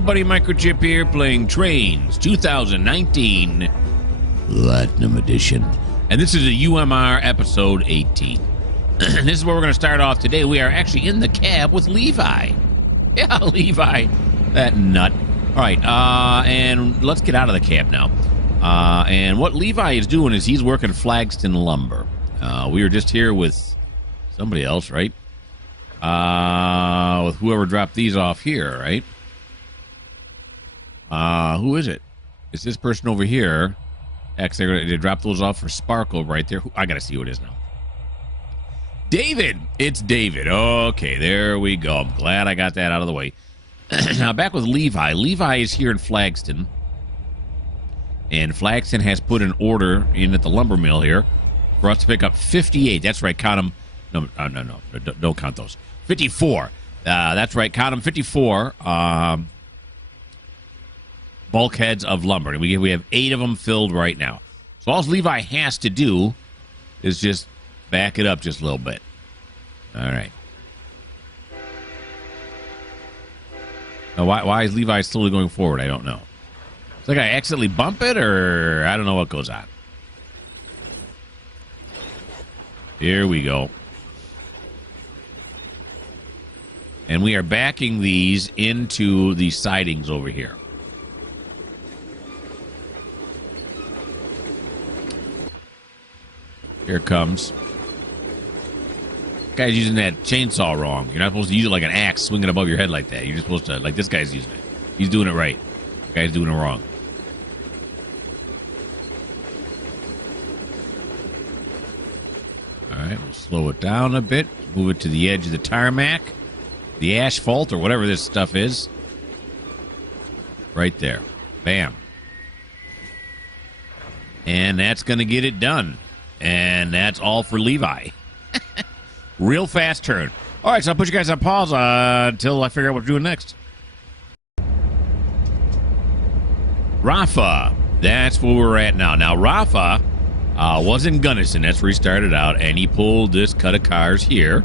old buddy Mikerowchip here playing Trainz 2019 Platinum Edition. And this is a UMR episode 18. This is where we're going to start off today. We are actually in the cab with Levi. Yeah, Levi. That nut. All right, and let's get out of the cab now. And what Levi is doing is he's working Flagston lumber. We were just here with somebody else, right? With whoever dropped these off here, right? Who is it? It's this person over here. Actually, they dropped those off for Sparkle right there. I gotta see who it is now. David! It's David. Okay, there we go. I'm glad I got that out of the way. Now, back with Levi. Levi is here in Flagston. And Flagston has put an order in at the lumber mill here for us to pick up 58. That's right, count them. No, don't count those. 54. That's right, count them. 54 bulkheads of lumber. And we have 8 of them filled right now. So all Levi has to do is just back it up just a little bit. All right. Now, why is Levi slowly going forward? I don't know. It's like I accidentally bump it, or I don't know what goes on. Here we go. And we are backing these into the sidings over here. Here it comes. Guy's using that chainsaw wrong. You're not supposed to use it like an axe swinging above your head like that. You're just supposed to, like this guy's using it. He's doing it right. The guy's doing it wrong. All right, we'll slow it down a bit. Move it to the edge of the tarmac. The asphalt or whatever this stuff is. Right there. Bam. And that's going to get it done. And that's all for Levi. Real fast turn. All right, so I'll put you guys on pause until I figure out what we're doing next. Rafa. That's where we're at now. Now, Rafa was in Gunnison. That's where he started out. And he pulled this cut of cars here.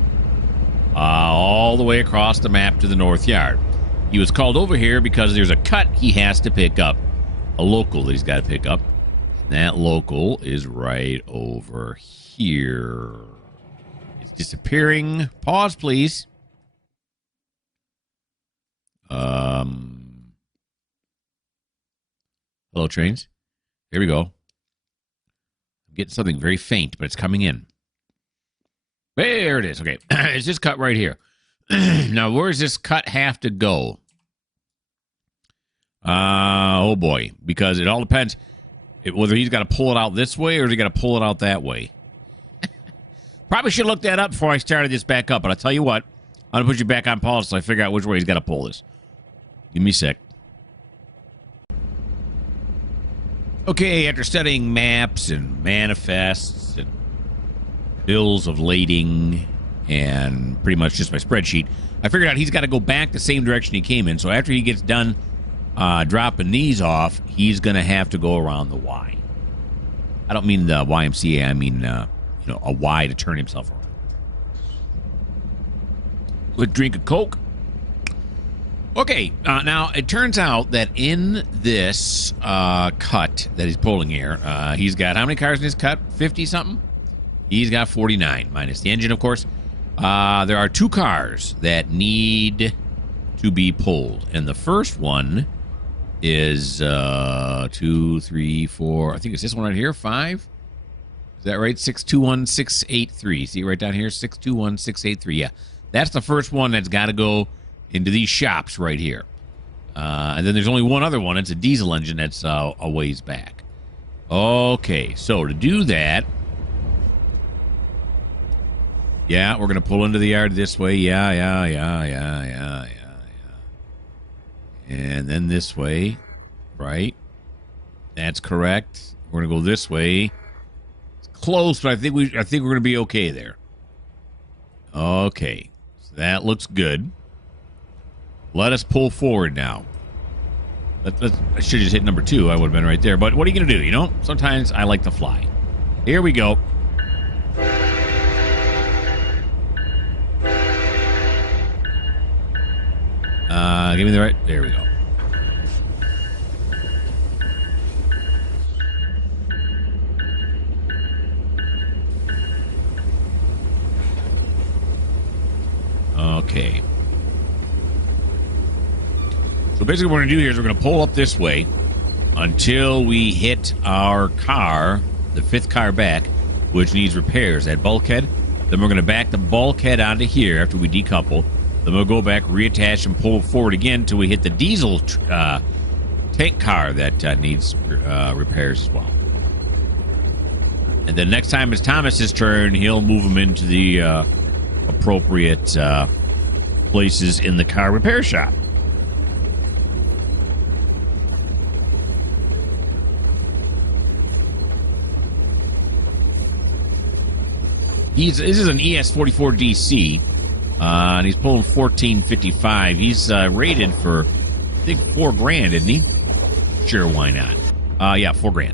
All the way across the map to the north yard. He was called over here because there's a cut he has to pick up. A local that he's got to pick up. That local is right over here. It's disappearing. Pause, please. Hello, Trainz. Here we go. I'm getting something very faint, but it's coming in. There it is. Okay. It's this cut right here. Now, where does this cut have to go? Oh, boy. Because it all depends whether he's got to pull it out this way or he's got to pull it out that way. Probably should look that up before I started this back up. But I'll tell you what. I'm going to put you back on pause so I figure out which way he's got to pull this. Give me a sec. Okay, after studying maps and manifests and bills of lading and pretty much just my spreadsheet, I figured out he's got to go back the same direction he came in. So after he gets done dropping these off, he's going to have to go around the Y. I don't mean the YMCA. I mean, a Y to turn himself around. Quick drink of Coke. Okay, now it turns out that in this cut that he's pulling here, he's got how many cars in his cut? 50-something? He's got 49, minus the engine, of course. There are 2 cars that need to be pulled. And the first one is 2, 3, 4. I think it's this one right here, 5. Is that right? 621683. See it right down here? 621683. Yeah. That's the first one that's got to go into these shops right here. And then there's only one other one. It's a diesel engine that's a ways back. Okay. So to do that, yeah, we're going to pull into the yard this way. Yeah. And then this way, right? That's correct. We're going to go this way. It's close, but I think we're going to be okay there. Okay. So that looks good. Let us pull forward now. I should have just hit number 2. I would have been right there. But what are you going to do? You know, sometimes I like to fly. Here we go. Give me the right. There we go. Okay. So basically what we're going to do here is we're going to pull up this way until we hit our car, the 5th car back, which needs repairs, that bulkhead. Then we're going to back the bulkhead onto here after we decouple. Then we'll go back, reattach, and pull forward again until we hit the diesel tank car that needs repairs as well. And then next time it's Thomas's turn, he'll move them into the appropriate places in the car repair shop. This is an ES44DC, and he's pulling 1455. He's rated for, I think, $4,000, isn't he? Sure, why not? Yeah, $4,000.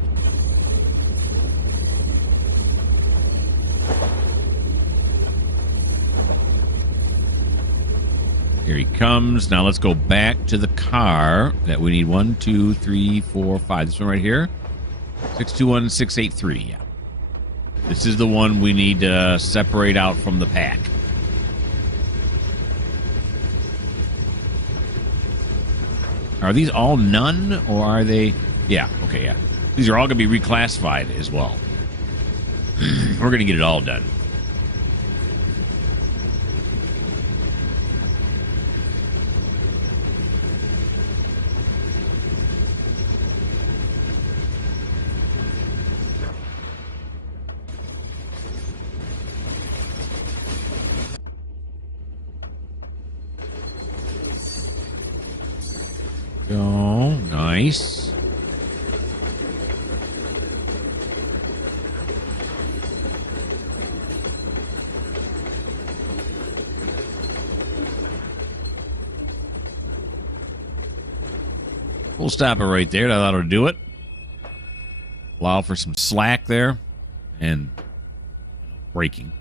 Here he comes. Now let's go back to the car that we need. 1, 2, 3, 4, 5. This one right here. 621683. Yeah. This is the one we need to separate out from the pack. Are these all none, or are they... Yeah, okay, yeah. These are all going to be reclassified as well. We're going to get it all done. Oh, nice. We'll stop it right there. That'll do it. Allow for some slack there and braking.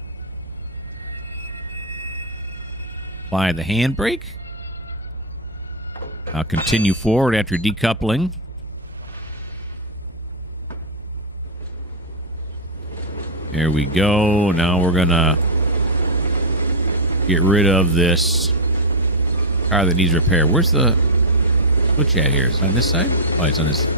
Apply the handbrake. I'll continue forward after decoupling. There we go. Now we're going to get rid of this car that needs repair. Where's the switch at here? Is it on this side? Oh, it's on this side.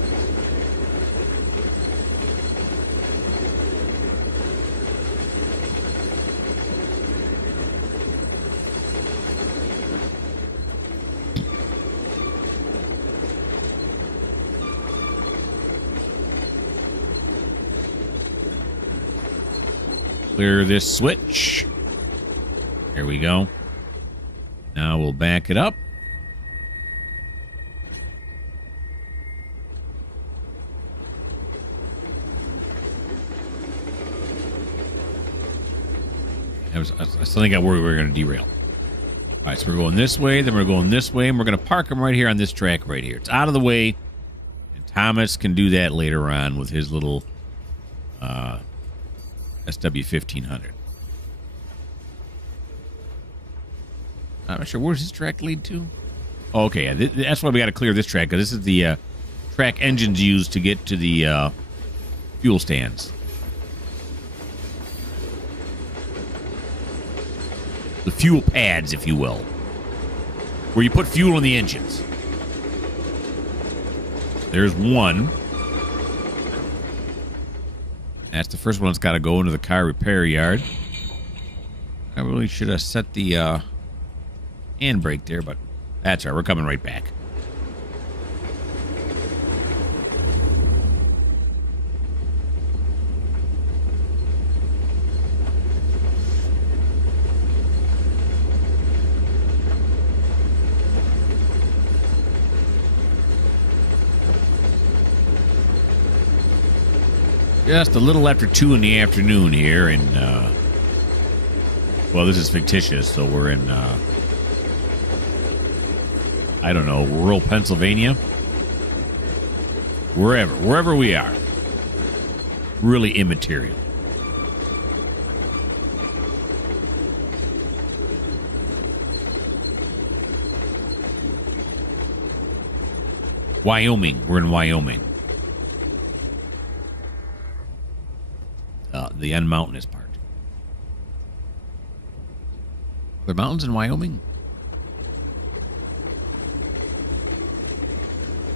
Clear this switch. There we go. Now we'll back it up. I still think I worried we were going to derail. All right, so we're going this way, then we're going this way, and we're going to park them right here on this track right here. It's out of the way, and Thomas can do that later on with his little SW1500. I'm not sure. Where's his track lead to? Oh, okay, yeah, that's why we got to clear this track, because this is the track engines used to get to the fuel stands. The fuel pads, if you will, where you put fuel in the engines. There's one. That's the first one that's got to go into the car repair yard. I really should have set the handbrake there, but that's all right. We're coming right back. Just a little after 2 in the afternoon here in, well, this is fictitious, so we're in, I don't know, rural Pennsylvania? Wherever we are. Really immaterial. Wyoming. We're in Wyoming. The unmountainous part. Are there mountains in Wyoming?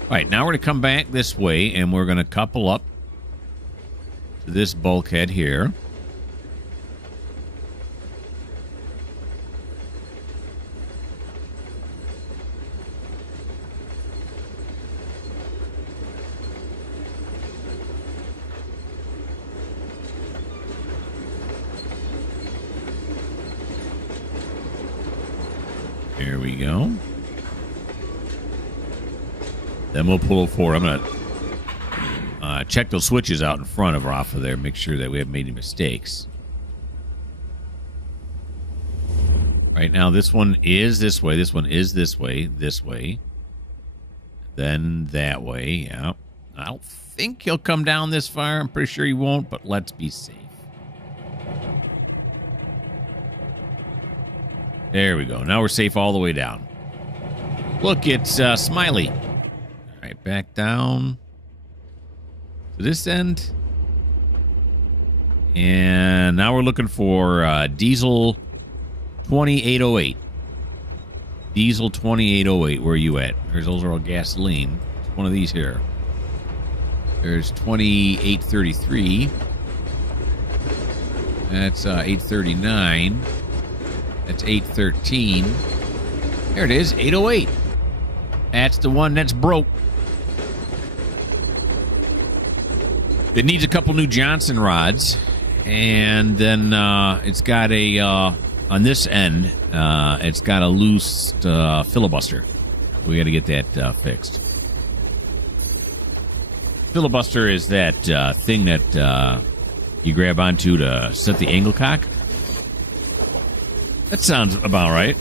Right, now we're going to come back this way, and we're going to couple up to this bulkhead here. There we go. Then we'll pull forward. I'm going to check those switches out in front of or off of there. Make sure that we haven't made any mistakes. Right now, this one is this way. This one is this way. This way. Then that way. Yeah. I don't think he'll come down this far. I'm pretty sure he won't, but let's be safe. There we go. Now we're safe all the way down. Look, it's Smiley. All right, back down to this end. And now we're looking for Diesel 2808. Diesel 2808, where are you at? Those are all gasoline. It's one of these here. There's 2833. That's 839. That's 813. There it is, 808. That's the one that's broke. It needs a couple new Johnson rods. And then it's got a, on this end, it's got a loose filibuster. We got to get that fixed. Filibuster is that thing that you grab onto to set the angle cock. That sounds about right.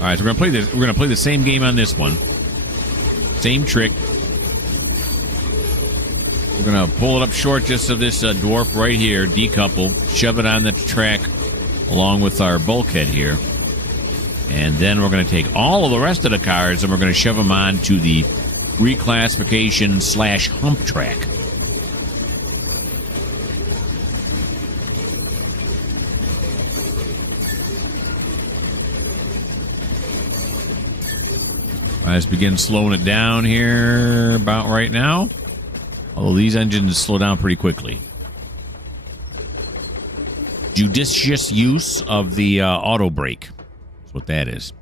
All right, so we're gonna play this. We're gonna play the same game on this one. Same trick. We're gonna pull it up short just of this dwarf right here. Decouple, shove it on the track, along with our bulkhead here, and then we're gonna take all of the rest of the cars and we're gonna shove them on to the reclassification / hump track. Let's begin slowing it down here about right now. Although these engines slow down pretty quickly. Judicious use of the auto brake. That's what that is.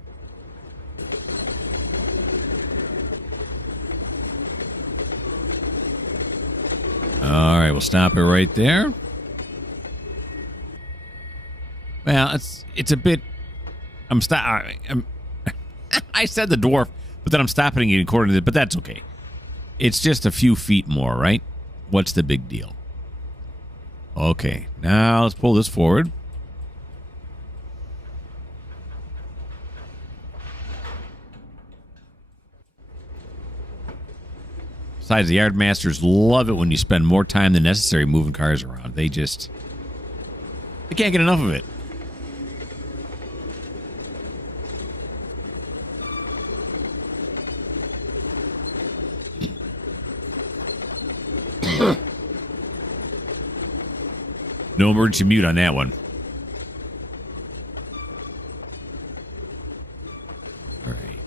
All right, we'll stop it right there. Well, it's a bit. I said the dwarf, but then I'm stopping it according to it. But that's okay. It's just a few feet more, right? What's the big deal? Okay, now let's pull this forward. Besides, the yard masters love it when you spend more time than necessary moving cars around. They can't get enough of it. No emergency mute on that one. All right.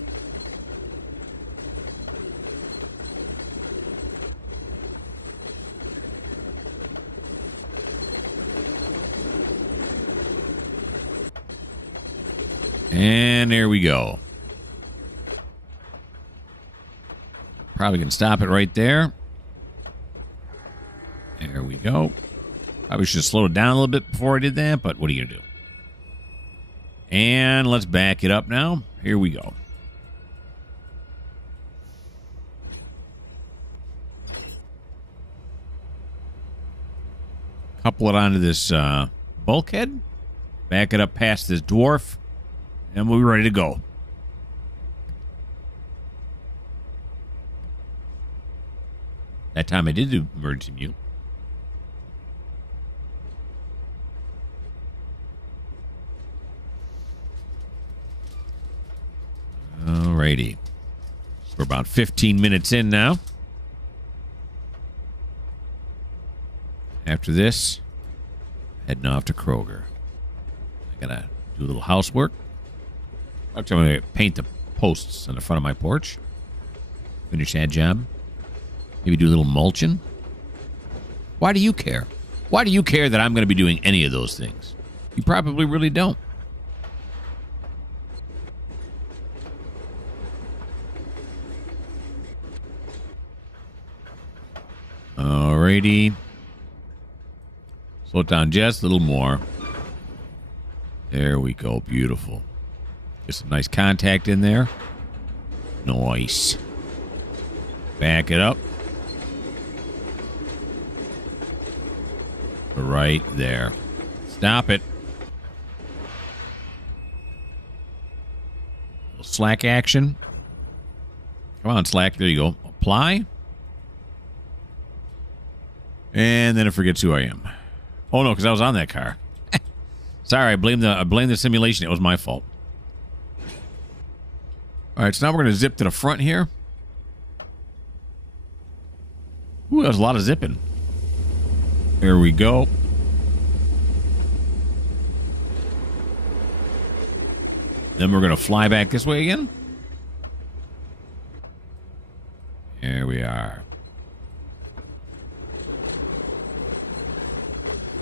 And there we go. Probably going to stop it right there. There we go. Probably should have slowed it down a little bit before I did that, but what are you going to do? And let's back it up now. Here we go. Couple it onto this bulkhead. Back it up past this dwarf. And we'll be ready to go. That time I did do emergency mute. Alrighty. So we're about 15 minutes in now. After this, Heading off to Kroger. I gotta do a little housework. I'm going to paint the posts on the front of my porch. Finish that job. Maybe do a little mulching. Why do you care? Why do you care that I'm going to be doing any of those things? You probably really don't. Alrighty. Slow it down just a little more. There we go. Beautiful. Get some nice contact in there. Nice. Back it up. Right there. Stop it. A little slack action. Come on, slack. There you go. Apply. And then it forgets who I am. Oh, no, because I was on that car. Sorry, I blame the simulation. It was my fault. All right, so now we're going to zip to the front here. Ooh, that was a lot of zipping. There we go. Then we're going to fly back this way again. Here we are.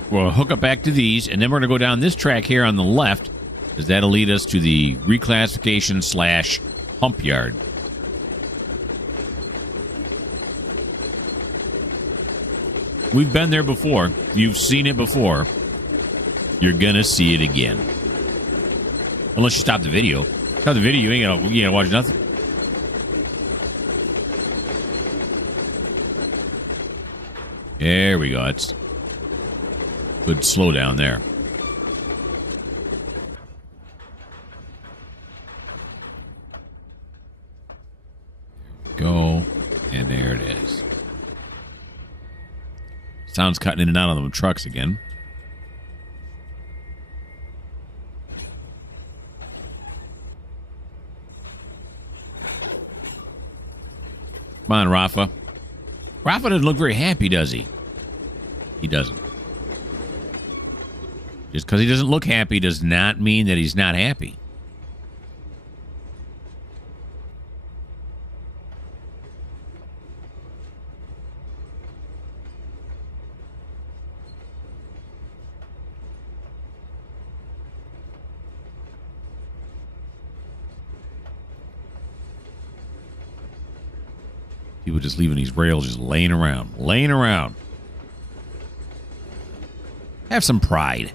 We'll hook up back to these, and then we're going to go down this track here on the left, because that'll lead us to the reclassification / hump yard. We've been there before. You've seen it before. You're going to see it again. Unless you stop the video. Stop the video, you ain't gonna watch nothing. There we go. It's good slow down there. There we go. And there it is. Sound's cutting in and out on them trucks again. Come on, Rafa. Rafa doesn't look very happy, does he? He doesn't. Just because he doesn't look happy does not mean that he's not happy. People just leaving these rails just laying around. Laying around. Have some pride.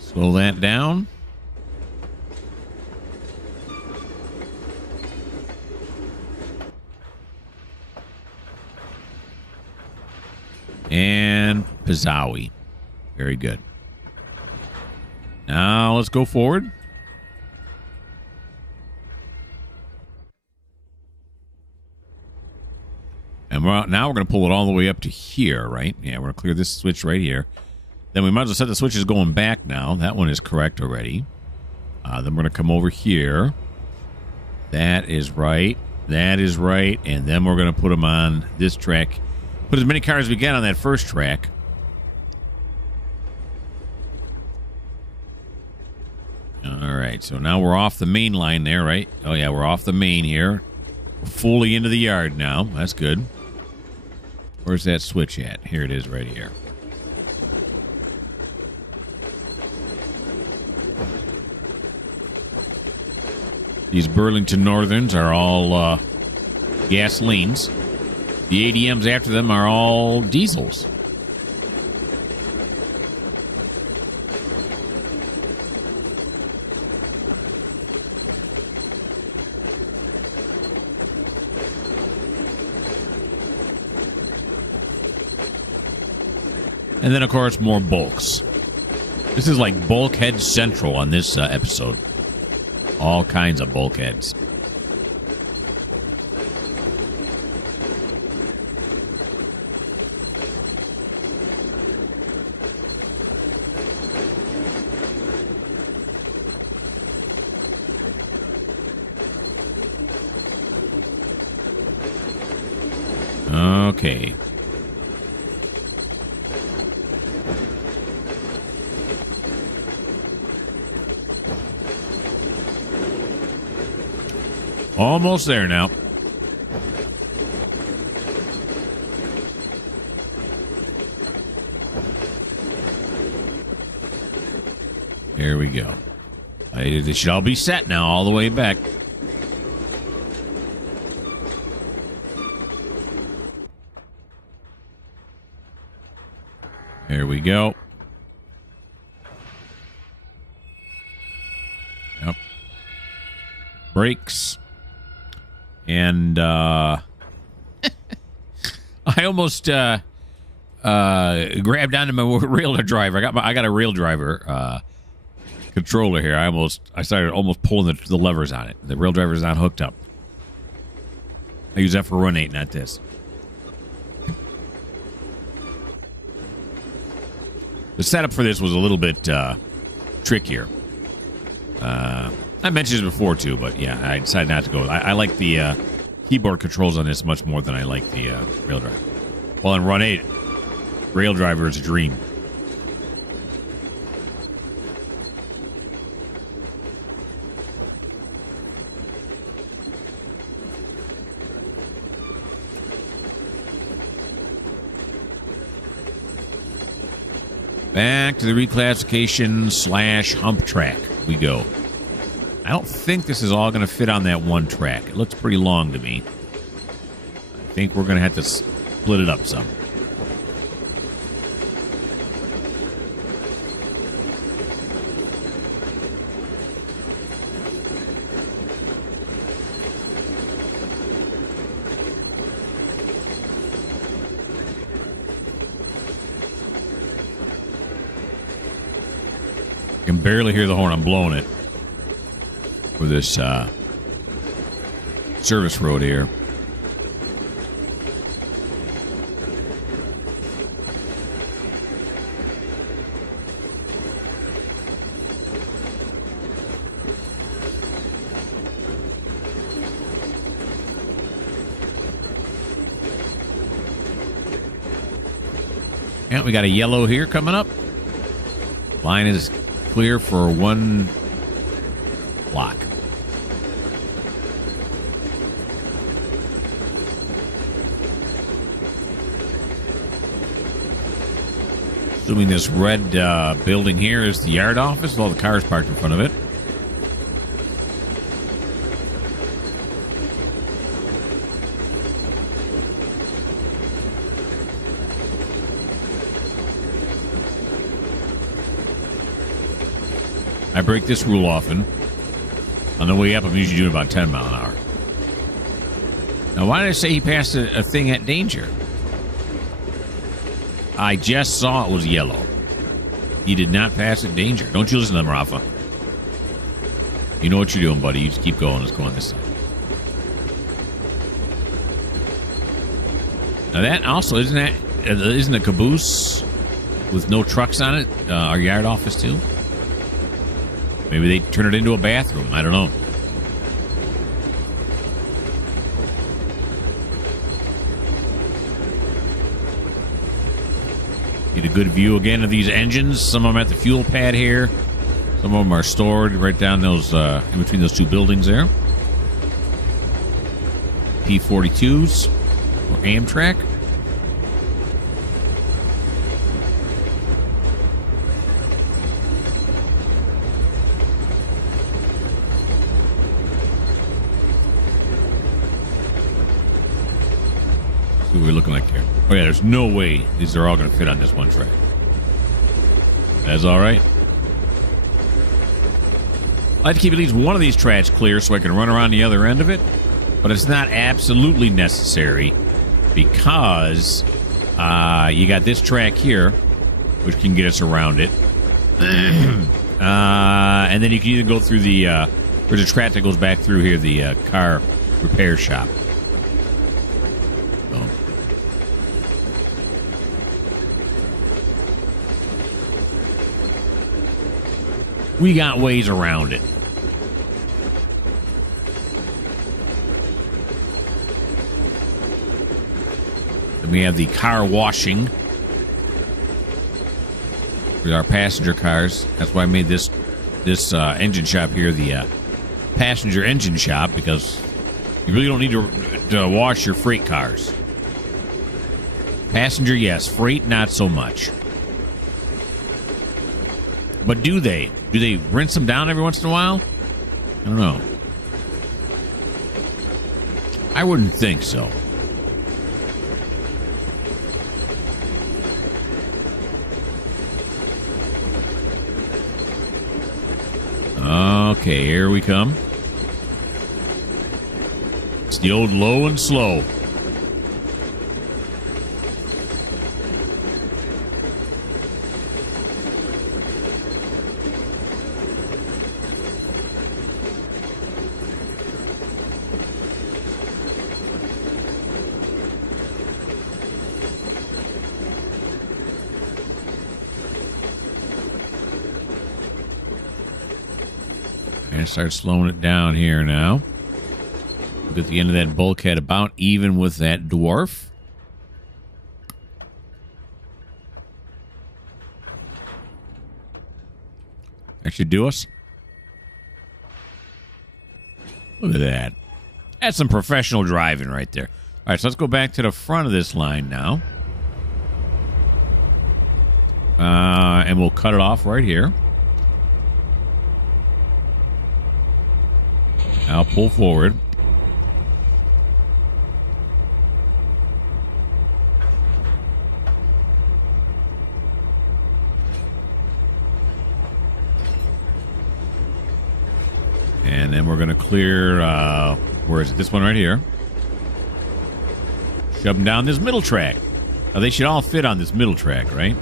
Slow that down. And Pizzawi. Very good. Now let's go forward. And now we're going to pull it all the way up to here, right? Yeah, we're going to clear this switch right here. Then we might as well set the switches going back now. That one is correct already. Then we're going to come over here. That is right. That is right. And then we're going to put them on this track. Put as many cars as we can on that first track. All right, so now we're off the main line there, right? Oh, yeah, we're off the main here. We're fully into the yard now. That's good. Where's that switch at? Here it is right here. These Burlington Northerns are all gasolines. The ADMs after them are all diesels. And then, of course, more bulks. This is like Bulkhead Central on this episode. All kinds of bulkheads. Okay. Almost there now. Here we go. They should all be set now, all the way back. There we go. Yep. Brakes. And I almost grabbed onto my rail driver. I got a rail driver controller here. I started almost pulling the levers on it. The rail driver is not hooked up. I use that for run 8, not this. The setup for this was a little bit trickier. I mentioned it before too, but yeah, I decided not to go. I like the keyboard controls on this much more than I like the rail driver. Well, in run 8, rail driver is a dream. Back to the reclassification / hump track we go. I don't think this is all going to fit on that one track. It looks pretty long to me. I think we're going to have to split it up some. I can barely hear the horn. I'm blowing it for this service road here. Yeah, we got a yellow here coming up. Line is clear for one block. Assuming this red building here is the yard office with all the cars parked in front of it. I break this rule often. On the way up, I'm usually doing about 10 miles an hour. Now, why did I say he passed a thing at danger? I just saw it was yellow. He did not pass at danger. Don't you listen to them, Rafa. You know what you're doing, buddy. You just keep going. Let's go on this side. Now, that also, isn't a caboose with no trucks on it our yard office, too? Maybe they turn it into a bathroom. I don't know. Get a good view again of these engines. Some of them at the fuel pad here. Some of them are stored right down those in between those two buildings there. P-42s or Amtrak. What we're looking like here. Oh yeah, there's no way these are all going to fit on this one track. That's all right. I like to keep at least one of these tracks clear so I can run around the other end of it, but it's not absolutely necessary because you got this track here, which can get us around it, and then you can either go through the there's a track that goes back through here, the car repair shop. We got ways around it. Then we have the car washing with our passenger cars. That's why I made this engine shop here the passenger engine shop, because You really don't need to wash your freight cars. Passenger, yes. Freight, not so much. But do they? Do they rinse them down every once in a while? I don't know. I wouldn't think so. Okay, here we come. It's the old low and slow. And start slowing it down here now. Look at the end of that bulkhead, about even with that dwarf. That should do us. Look at that. That's some professional driving right there. All right, so let's go back to the front of this line now. And we'll cut it off right here. I'll pull forward. And then we're going to clear, where is it? This one right here. Shove them down this middle track. Now, they should all fit on this middle track, right?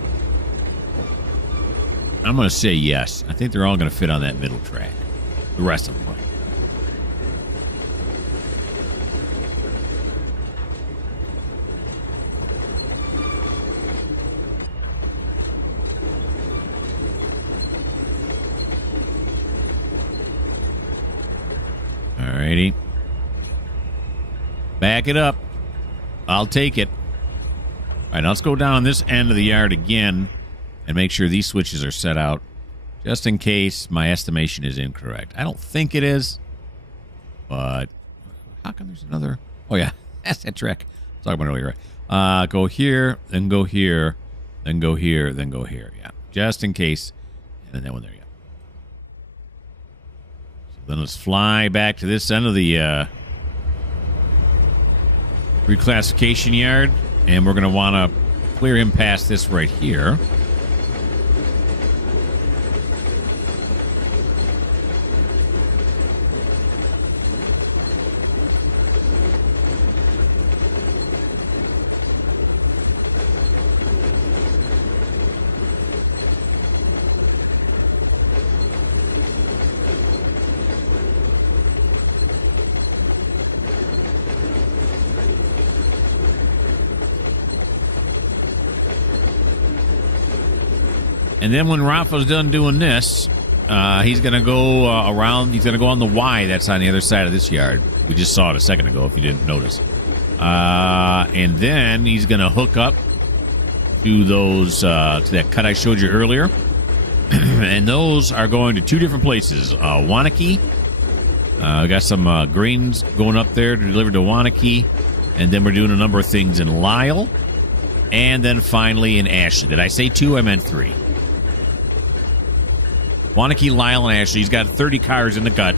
I'm going to say yes. I think they're all going to fit on that middle track. The rest of them will. Alrighty. Back it up. I'll take it. All right, now let's go down this end of the yard again and make sure these switches are set out just in case my estimation is incorrect. I don't think it is, but how come there's another? Oh, yeah, that's that track. I was talking about earlier. Go here, then go here, then go here, then go here. Yeah, just in case. And then that one there, yeah. So then let's fly back to this end of the reclassification yard, and we're going to want to clear him past this right here. And then when Rafa's done doing this, he's going to go around. He's going to go on the Y that's on the other side of this yard. We just saw it a second ago, if you didn't notice. And then he's going to hook up to those to that cut I showed you earlier. And those are going to two different places. Wanakee. We got some grains going up there to deliver to Wanakee. And then we're doing a number of things in Lyle. And then finally in Ashley. Did I say two? I meant three. Wanakee, Lyle, and Ashley. He's got 30 cars in the cut.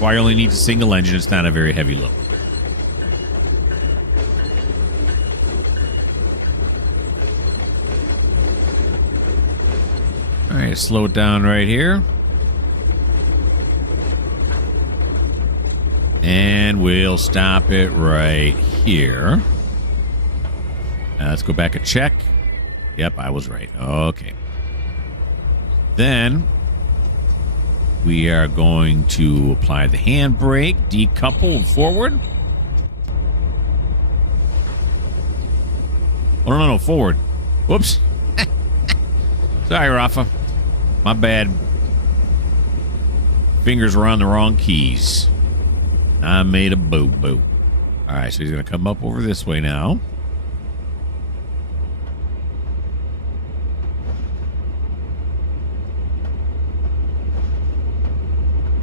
Why he only needs a single engine. It's not a very heavy load. All right, slow it down right here. And we'll stop it right here. Now let's go back and check. Yep, I was right. Okay. Then we are going to apply the handbrake, decouple forward. Oh, no, forward. Whoops. Sorry, Rafa. My bad. Fingers were on the wrong keys. I made a boo-boo. All right, so he's going to come up over this way now.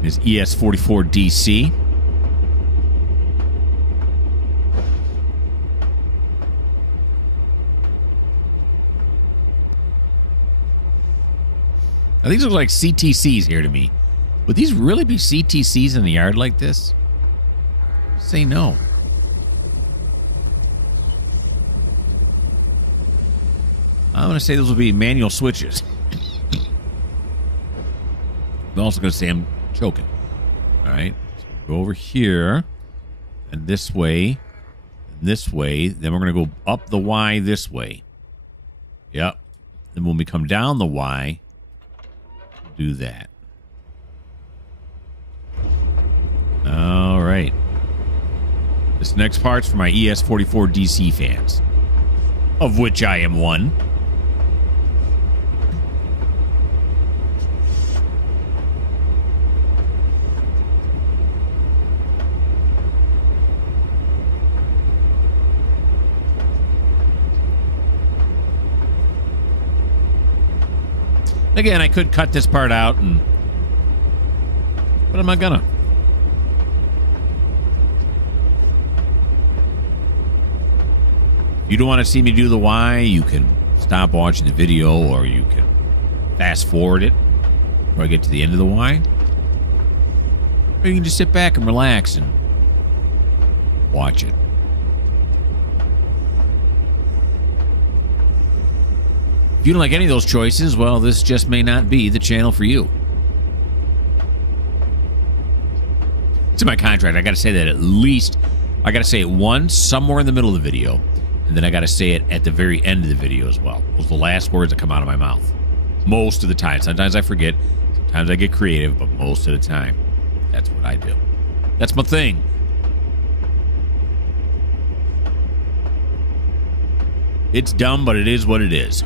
His ES44DC. Now, these look like CTCs here to me. Would these really be CTCs in the yard like this? Say no. I'm going to say those will be manual switches. I'm also going to say I'm choking. All right. So go over here and this way and this way. Then we're going to go up the Y this way. Yep. Then when we come down the Y, do that. All right. This next part's for my ES44 DC fans, of which I am one. Again, I could cut this part out, but I'm not gonna. If you don't want to see me do the Y, you can stop watching the video, or you can fast forward it before I get to the end of the Y. Or you can just sit back and relax and watch it. If you don't like any of those choices, well, this just may not be the channel for you. It's in my contract. I got to say that at least, I got to say it once, somewhere in the middle of the video, and then I got to say it at the very end of the video as well. Those are the last words that come out of my mouth. Most of the time. Sometimes I forget. Sometimes I get creative, but most of the time, that's what I do. That's my thing. It's dumb, but it is what it is.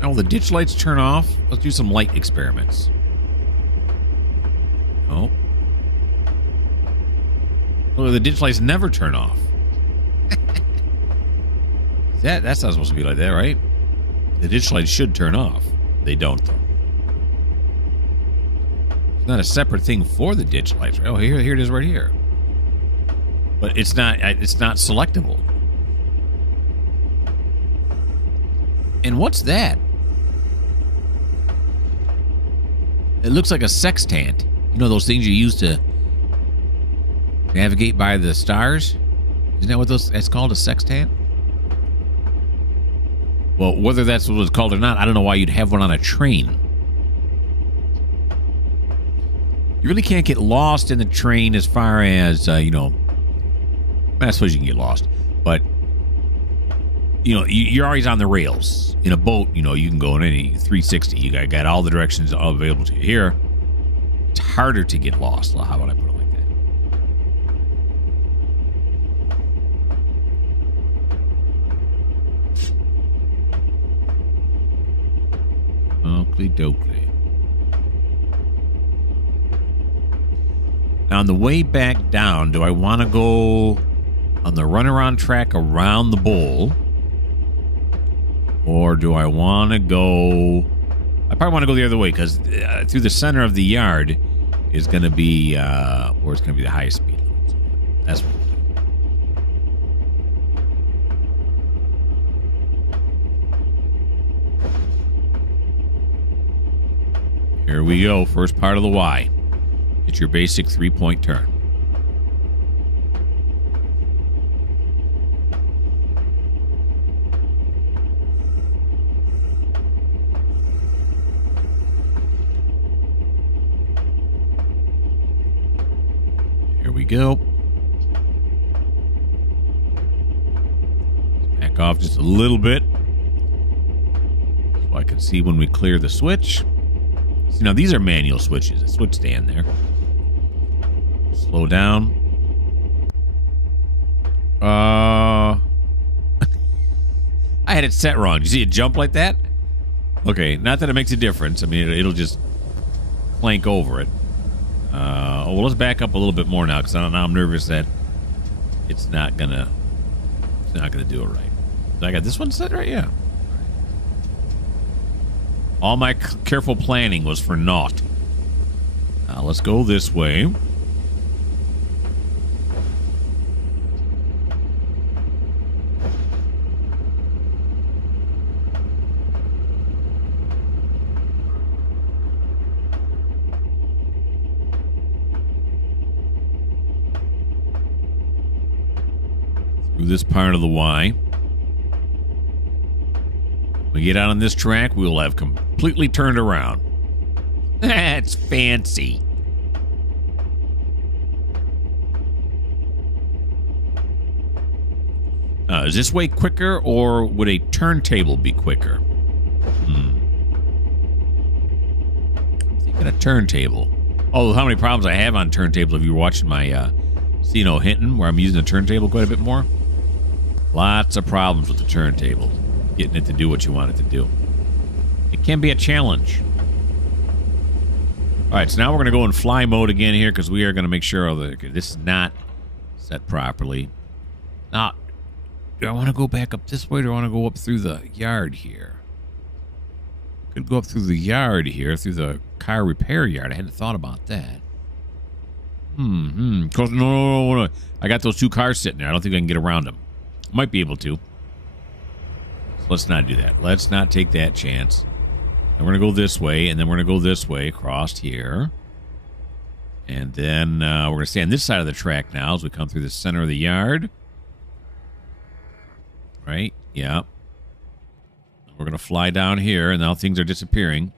Now, will the ditch lights turn off? Let's do some light experiments. Oh. Look, the ditch lights never turn off. That's not supposed to be like that, right? The ditch lights should turn off. They don't, though. It's not a separate thing for the ditch lights. Oh, here it is right here. But it's not selectable. And what's that? It looks like a sextant. You know those things you use to navigate by the stars? Isn't that what that's called, a sextant? Well, whether that's what it's called or not, I don't know why you'd have one on a train. You really can't get lost in the train as far as, you know, I suppose you can get lost. But, you know, you're always on the rails. In a boat, you know, you can go in any 360. You got all the directions available to you. Here, it's harder to get lost. Well, how would I put it like that? Oakley dokley. Now, on the way back down, do I want to go on the runaround track around the bowl? Or do I want to go... I probably want to go the other way, because through the center of the yard is going to be where it's going to be the highest speed limit. So that's what we'll do. Here we go. First part of the Y. It's your basic 3-point turn. We go. Back off just a little bit so I can see when we clear the switch. See, now these are manual switches. A switch stand there. Slow down. I had it set wrong. You see it jump like that? Okay, not that it makes a difference. I mean, it'll just clank over it. Well, let's back up a little bit more now, because now I'm nervous that it's not gonna do it right. I got this one set right, yeah. All my careful planning was for naught. Now let's go this way. Through this part of the Y. When we get out on this track, we'll have completely turned around. That's fancy. Is this way quicker, or would a turntable be quicker? I'm thinking a turntable. Oh, how many problems I have on turntable if you're watching my Sino Hinton, where I'm using the turntable quite a bit more. Lots of problems with the turntable. Getting it to do what you want it to do. It can be a challenge. All right, so now we're going to go in fly mode again here because we are going to make sure that this is not set properly. Now, do I want to go back up this way, or do I want to go up through the yard here? Could go up through the yard here, through the car repair yard. I hadn't thought about that. No. I got those two cars sitting there. I don't think I can get around them. Might be able to. So let's not do that. Let's not take that chance. And we're going to go this way, and then we're going to go this way across here. And then we're going to stay on this side of the track now as we come through the center of the yard. Right? Yeah. We're going to fly down here, and now things are disappearing.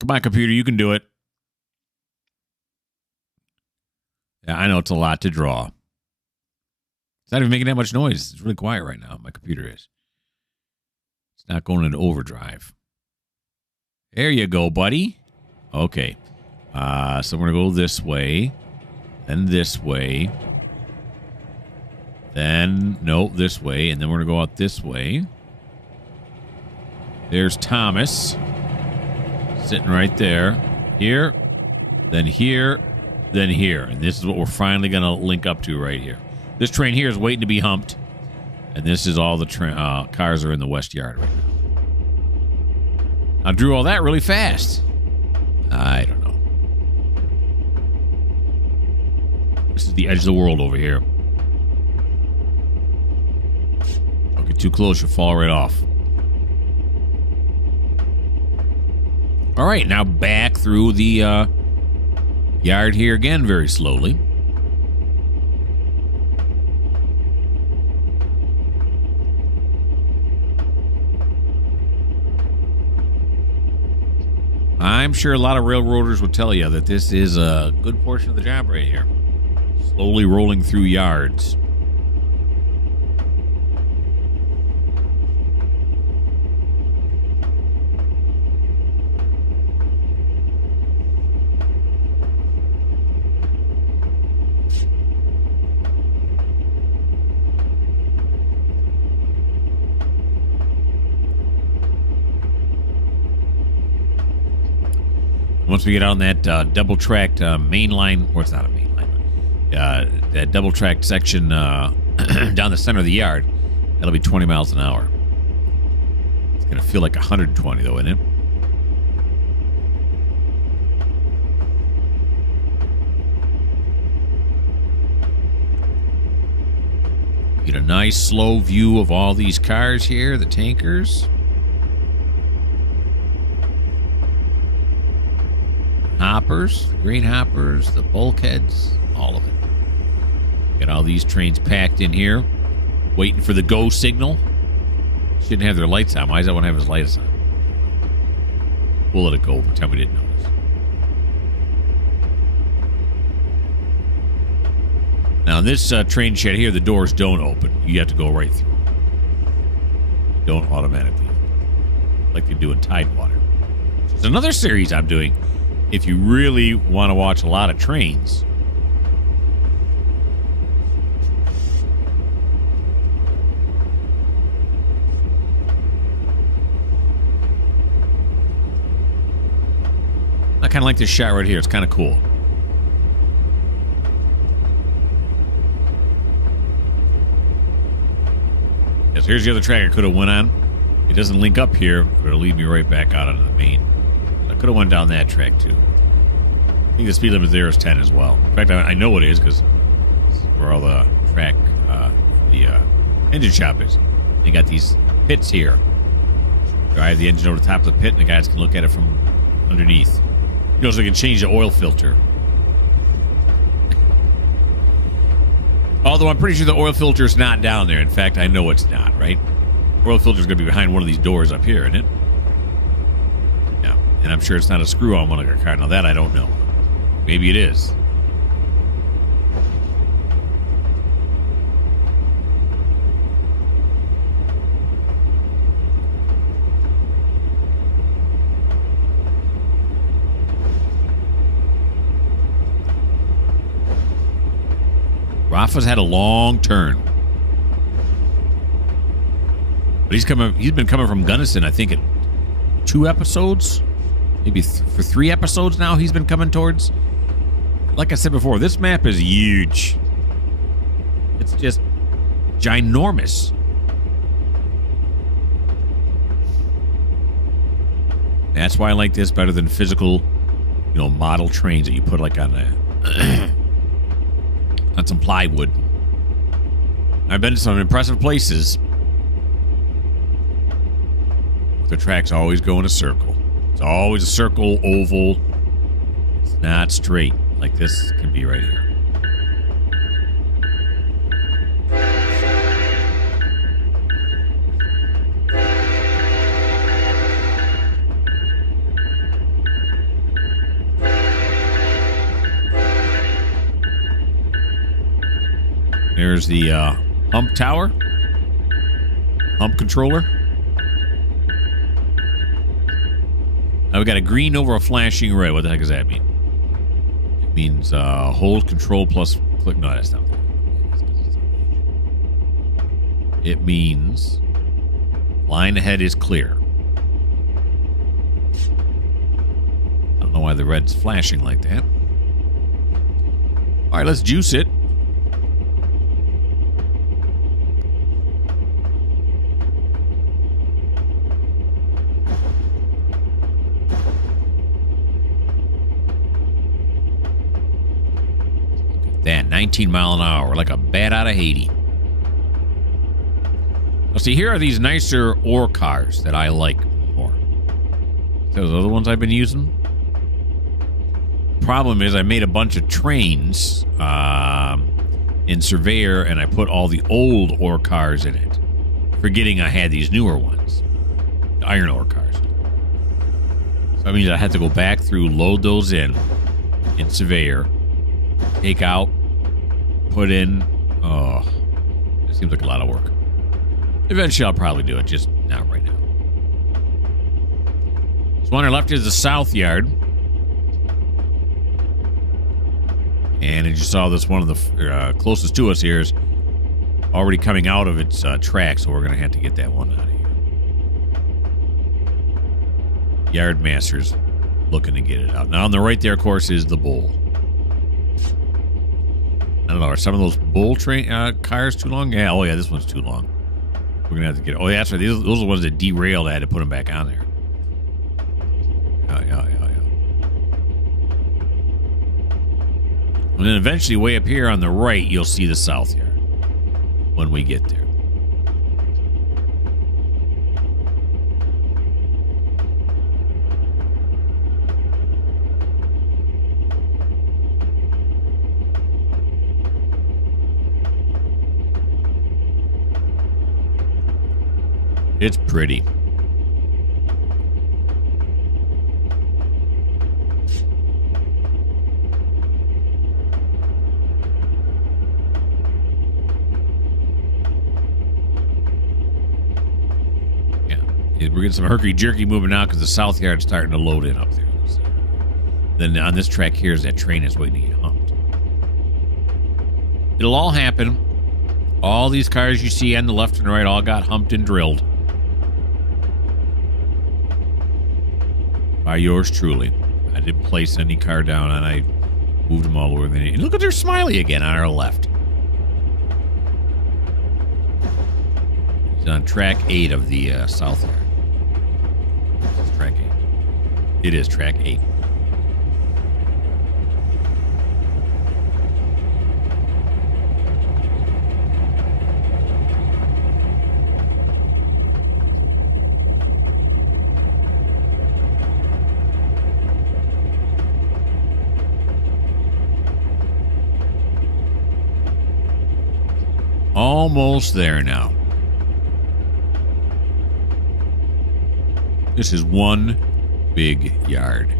Come on, computer, you can do it. Yeah, I know it's a lot to draw. It's not even making that much noise. It's really quiet right now. My computer is. It's not going into overdrive. There you go, buddy. Okay. So we're going to go this way. Then this way. Then, no, this way. And then we're going to go out this way. There's Thomas. Sitting right there. Here. Then here. Then here. And this is what we're finally going to link up to right here. This train here is waiting to be humped. And this is all the cars are in the west yard right now. I drew all that really fast. I don't know. This is the edge of the world over here. Don't get too close, you'll fall right off. All right, now back through the yard here again very slowly. I'm sure a lot of railroaders would tell you that this is a good portion of the job right here. Slowly rolling through yards. Once we get on that double-tracked main line, or it's not a main line, that double-tracked section down the center of the yard, that'll be 20 miles an hour. It's going to feel like 120, though, isn't it? Get a nice, slow view of all these cars here, the tankers. Hoppers, the green hoppers, the bulkheads, all of it. Got all these trains packed in here, waiting for the go signal. Shouldn't have their lights on. Why does that one have his lights on? We'll let it go. Pretend we didn't notice. Now, in this train shed here, the doors don't open. You have to go right through. They don't automatically open, like they do in Tidewater. It's another series I'm doing. If you really want to watch a lot of trains. I kind of like this shot right here. It's kind of cool. Yes, here's the other track I could have went on. It doesn't link up here, but it'll lead me right back out onto the main. I could have went down that track, too. I think the speed limit there is 10 as well. In fact, I know it is because where all the track, the engine shop is. They got these pits here. Drive the engine over the top of the pit, and the guys can look at it from underneath. You also can change the oil filter. Although I'm pretty sure the oil filter is not down there. In fact, I know it's not, right? Oil filter is going to be behind one of these doors up here, isn't it? Yeah. And I'm sure it's not a screw on one of our car. Now, that I don't know. Maybe it is. Rafa's had a long turn. But he's been coming from Gunnison, I think, at 2 episodes. Maybe for 3 episodes now he's been coming towards. Like I said before, this map is huge. It's just ginormous. That's why I like this better than physical, model trains that you put like on on some plywood. I've been to some impressive places. The tracks always go in a circle. It's always a circle, oval. It's not straight like this can be right here. There's the hump tower, hump controller. Now we got a green over a flashing red. What the heck does that mean? It means hold control plus click. No, that's not. It means line ahead is clear. I don't know why the red's flashing like that. All right, let's juice it. That 19 mile an hour, like a bat out of Haiti. Now, see, here are these nicer ore cars that I like more. Those other ones I've been using. Problem is, I made a bunch of trains in Surveyor, and I put all the old ore cars in it, forgetting I had these newer ones, the iron ore cars. So that means I had to go back through, load those in Surveyor. Take out, put in. Oh, it seems like a lot of work. Eventually, I'll probably do it, just not right now. So on our left is the south yard. And as you saw, this one of the closest to us here is already coming out of its track, so we're going to have to get that one out of here. Yard master's looking to get it out. Now, on the right there, of course, is the bull. I don't know, are some of those bull train cars too long? Yeah, oh yeah, this one's too long. We're going to have to get... Oh, yeah, that's right. Those are the ones that derailed. I had to put them back on there. Yeah. And then eventually, way up here on the right, you'll see the south yard when we get there. It's pretty. Yeah. We're getting some herky-jerky moving out because the south yard's starting to load in up there. Then on this track here is that train is waiting to get humped. It'll all happen. All these cars you see on the left and right all got humped and drilled. By yours truly. I didn't place any car down, and I moved them all over there. And look at their smiley again on our left. He's on track 8 of the south yard. This is track 8. It is track 8. Almost there now. This is one big yard.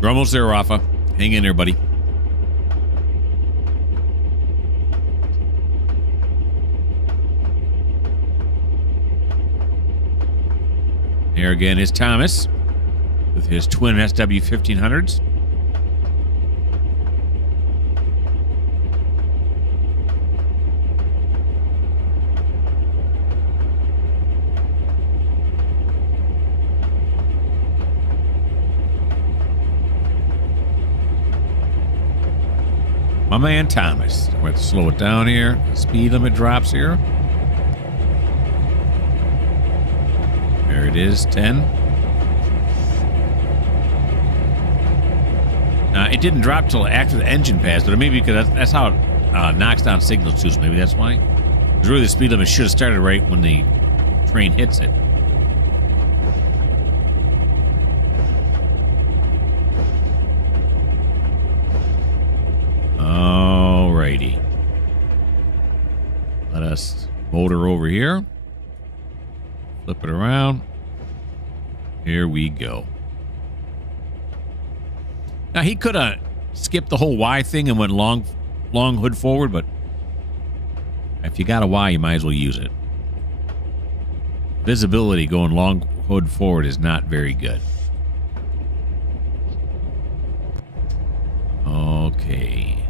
We're almost there, Rafa. Hang in there, buddy. Here again is Thomas with his twin SW1500s. My man Thomas. We're going to slow it down here. Speed limit drops here. There it is, 10. It didn't drop till after the engine passed, but maybe because that's how it knocks down signals too, so maybe that's why. Because really the speed limit should have started right when the train hits it. Alrighty. Let us motor over here. Flip it around. Here we go. Now, he could have skipped the whole Y thing and went long hood forward, but if you got a Y, you might as well use it. Visibility going long hood forward is not very good. Okay.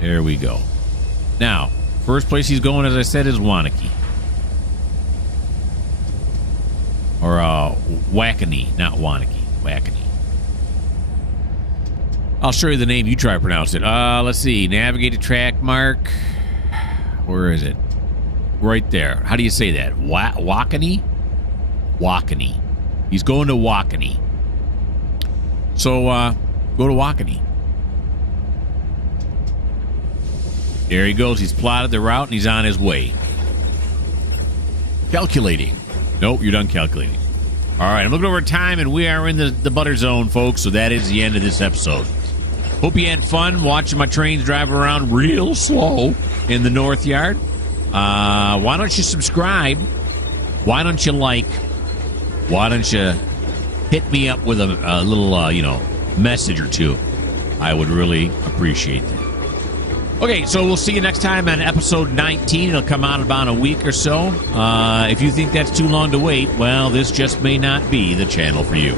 There we go. Now, first place he's going, as I said, is Wanakee. Or Wackany, not Wanakee. Wackany. I'll show you the name. You try to pronounce it. Let's see. Navigate to track mark. Where is it? Right there. How do you say that? Wackany? Wackany. He's going to Wackany. So, go to Wackany. There he goes. He's plotted the route and he's on his way. Calculating. Nope, you're done calculating. All right, I'm looking over time, and we are in the butter zone, folks, so that is the end of this episode. Hope you had fun watching my trains drive around real slow in the North Yard. Why don't you subscribe? Why don't you like? Why don't you hit me up with a little, message or two? I would really appreciate that. Okay, so we'll see you next time on episode 19. It'll come out in about a week or so. If you think that's too long to wait, well, this just may not be the channel for you.